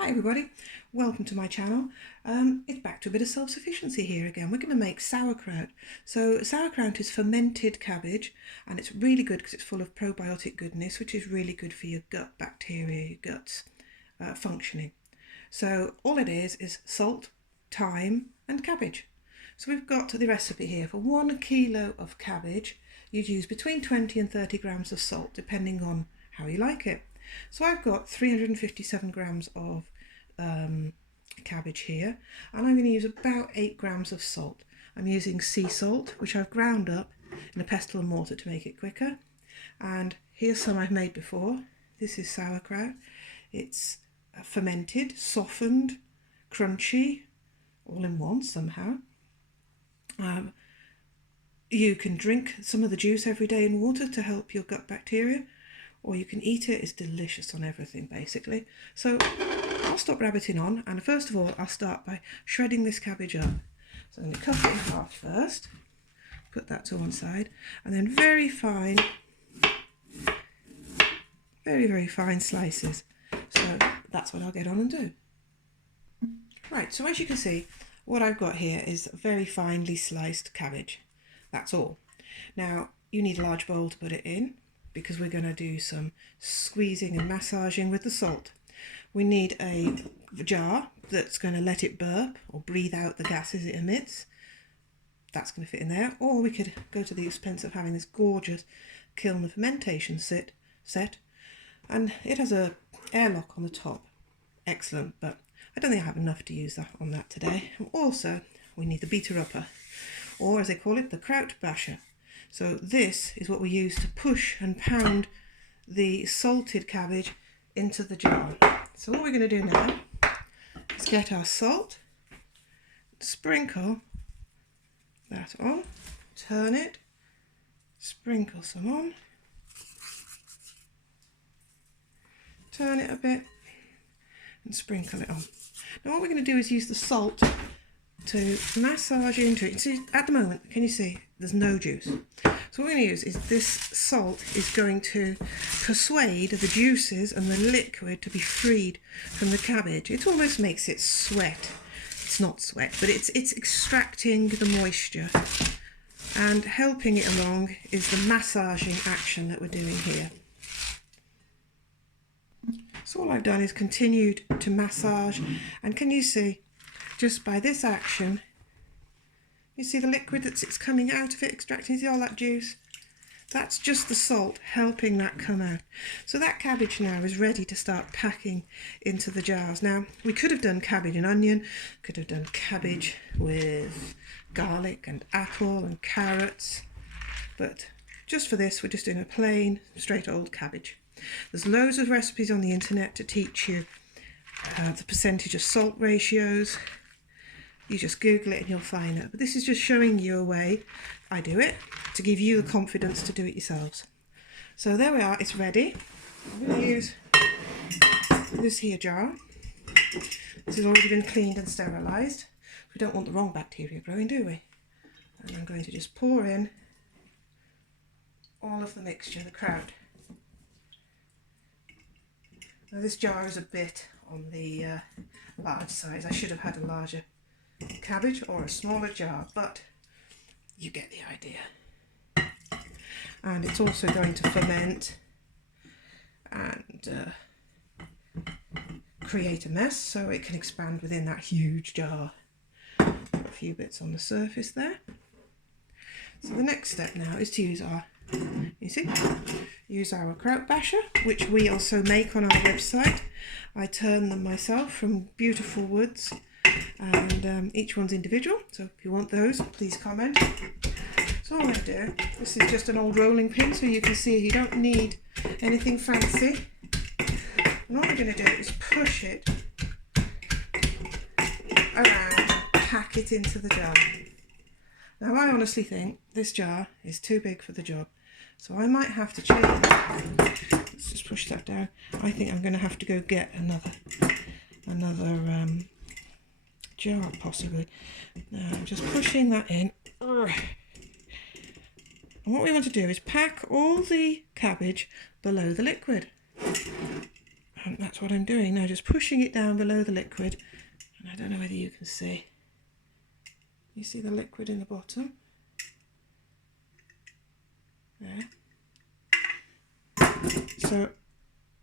Hi everybody, welcome to my channel. It's back to a bit of self-sufficiency here again. We're going to make sauerkraut. So sauerkraut is fermented cabbage and it's really good because it's full of probiotic goodness, which is really good for your gut bacteria, your guts functioning. So all it is salt, thyme and cabbage. So we've got the recipe here. For 1 kilo of cabbage you'd use between 20 and 30 grams of salt depending on how you like it. So I've got 357 grams of cabbage here, and I'm going to use about 8 grams of salt. I'm using sea salt, which I've ground up in a pestle and mortar to make it quicker. And here's some I've made before. This is sauerkraut. It's fermented, softened, crunchy, all in one somehow. You can drink some of the juice every day in water to help your gut bacteria, or you can eat it. It's delicious on everything basically. So I'll stop rabbiting on, and first of all I'll start by shredding this cabbage up. So I'm going to cut it in half first, put that to one side, and then very fine, very fine slices. So that's what I'll get on and do. Right, so as you can see, what I've got here is very finely sliced cabbage. That's all. Now you need a large bowl to put it in, because we're going to do some squeezing and massaging with the salt. We need a jar that's going to let it burp or breathe out the gases it emits. That's going to fit in there. Or we could go to the expense of having this gorgeous kiln of fermentation set, and it has a airlock on the top. Excellent, but I don't think I have enough to use that on that today. And also we need the beater upper, or as they call it, the kraut basher. So this is what we use to push and pound the salted cabbage into the jar. So what we're going to do now is get our salt, sprinkle that on, turn it, sprinkle some on, turn it a bit and sprinkle it on. Now what we're going to do is use the salt to massage into it. See, at the moment, can you see there's no juice? So what we're going to use is this salt is going to persuade the juices and the liquid to be freed from the cabbage. It almost makes it sweat. It's not sweat, but it's extracting the moisture, and helping it along is the massaging action that we're doing here. So all I've done is continued to massage, and can you see, just by this action, you see the liquid that's coming out of it, extracting, see all that juice? That's just the salt helping that come out. So that cabbage now is ready to start packing into the jars. Now, we could have done cabbage and onion, could have done cabbage with garlic and apple and carrots, but just for this, we're just doing a plain, straight old cabbage. There's loads of recipes on the internet to teach you the percentage of salt ratios. You just Google it and you'll find it. But this is just showing you a way I do it to give you the confidence to do it yourselves. So there we are, it's ready. I'm going to use this here jar. This has already been cleaned and sterilised. We don't want the wrong bacteria growing, do we? And I'm going to just pour in all of the mixture, the kraut. Now this jar is a bit on the large size. I should have had a larger cabbage or a smaller jar, but you get the idea. And it's also going to ferment and create a mess, so it can expand within that huge jar. Got a few bits on the surface there. So the next step now is to use our, use our kraut basher, which we also make on our website. I turn them myself from beautiful woods, and each one's individual, so if you want those, please comment. So all I'm going to do, this is just an old rolling pin, so you can see you don't need anything fancy. And all I'm going to do is push it around, pack it into the jar. Now I honestly think this jar is too big for the job, so I might have to change that. Let's just push that down. I think I'm going to have to go get another jar possibly. Now I'm just pushing that in. And what we want to do is pack all the cabbage below the liquid. And that's what I'm doing now, just pushing it down below the liquid. And I don't know whether you can see. You see the liquid in the bottom? There. So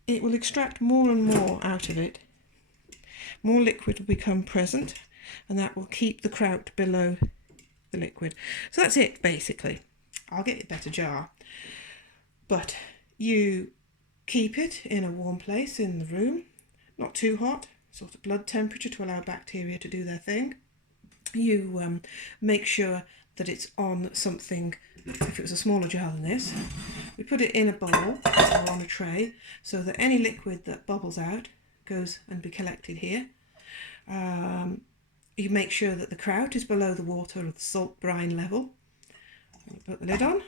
it will extract more and more out of it. More liquid will become present, and that will keep the kraut below the liquid. So that's it, basically. I'll get a better jar. But you keep it in a warm place in the room, not too hot, sort of blood temperature to allow bacteria to do their thing. You make sure that it's on something. If it was a smaller jar than this, we put it in a bowl or on a tray so that any liquid that bubbles out goes and be collected here. You make sure that the kraut is below the water or the salt brine level. You put the lid on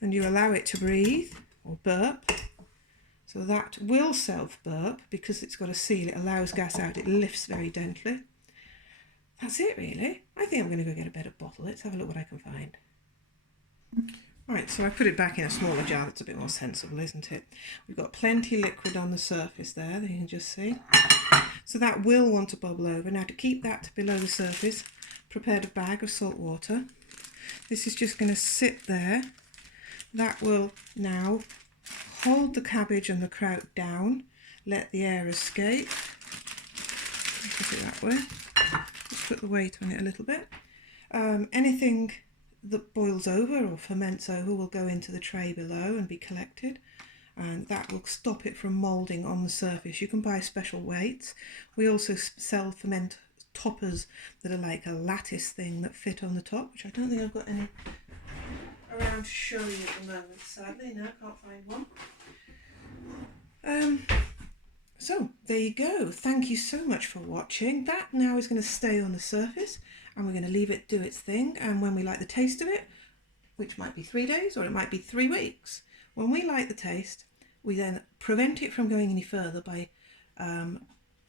and you allow it to breathe or burp. So that will self-burp because it's got a seal, it allows gas out, it lifts very gently. That's it really. I think I'm going to go get a better bottle. Let's have a look what I can find. Right, so I put it back in a smaller jar that's a bit more sensible, isn't it? We've got plenty liquid on the surface there that you can just see. So that will want to bubble over. Now to keep that below the surface, prepared a bag of salt water. This is just going to sit there. That will now hold the cabbage and the kraut down, let the air escape. Put it that way. Just put the weight on it a little bit. Anything that boils over or ferments over will go into the tray below and be collected, and that will stop it from moulding on the surface. You can buy special weights. We also sell ferment toppers that are like a lattice thing that fit on the top, which I don't think I've got any around to show you at the moment, sadly. No, I can't find one. So there you go. Thank you so much for watching. That now is going to stay on the surface and we're going to leave it do its thing, and when we like the taste of it, which might be 3 days or it might be 3 weeks, when we like the taste, we then prevent it from going any further by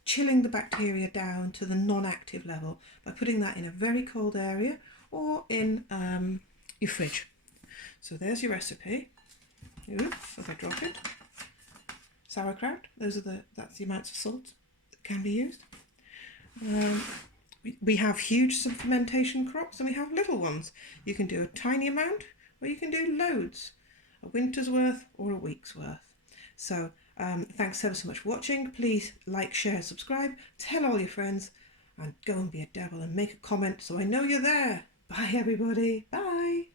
chilling the bacteria down to the non-active level by putting that in a very cold area or in your fridge. So there's your recipe. Oops, as I drop it. Sauerkraut, that's the amounts of salt that can be used. We have huge fermentation crops and we have little ones. You can do a tiny amount or you can do loads, a winter's worth or a week's worth. So thanks ever so much for watching. Please like, share, subscribe, tell all your friends, and go and be a devil and make a comment so I know you're there. Bye everybody, bye.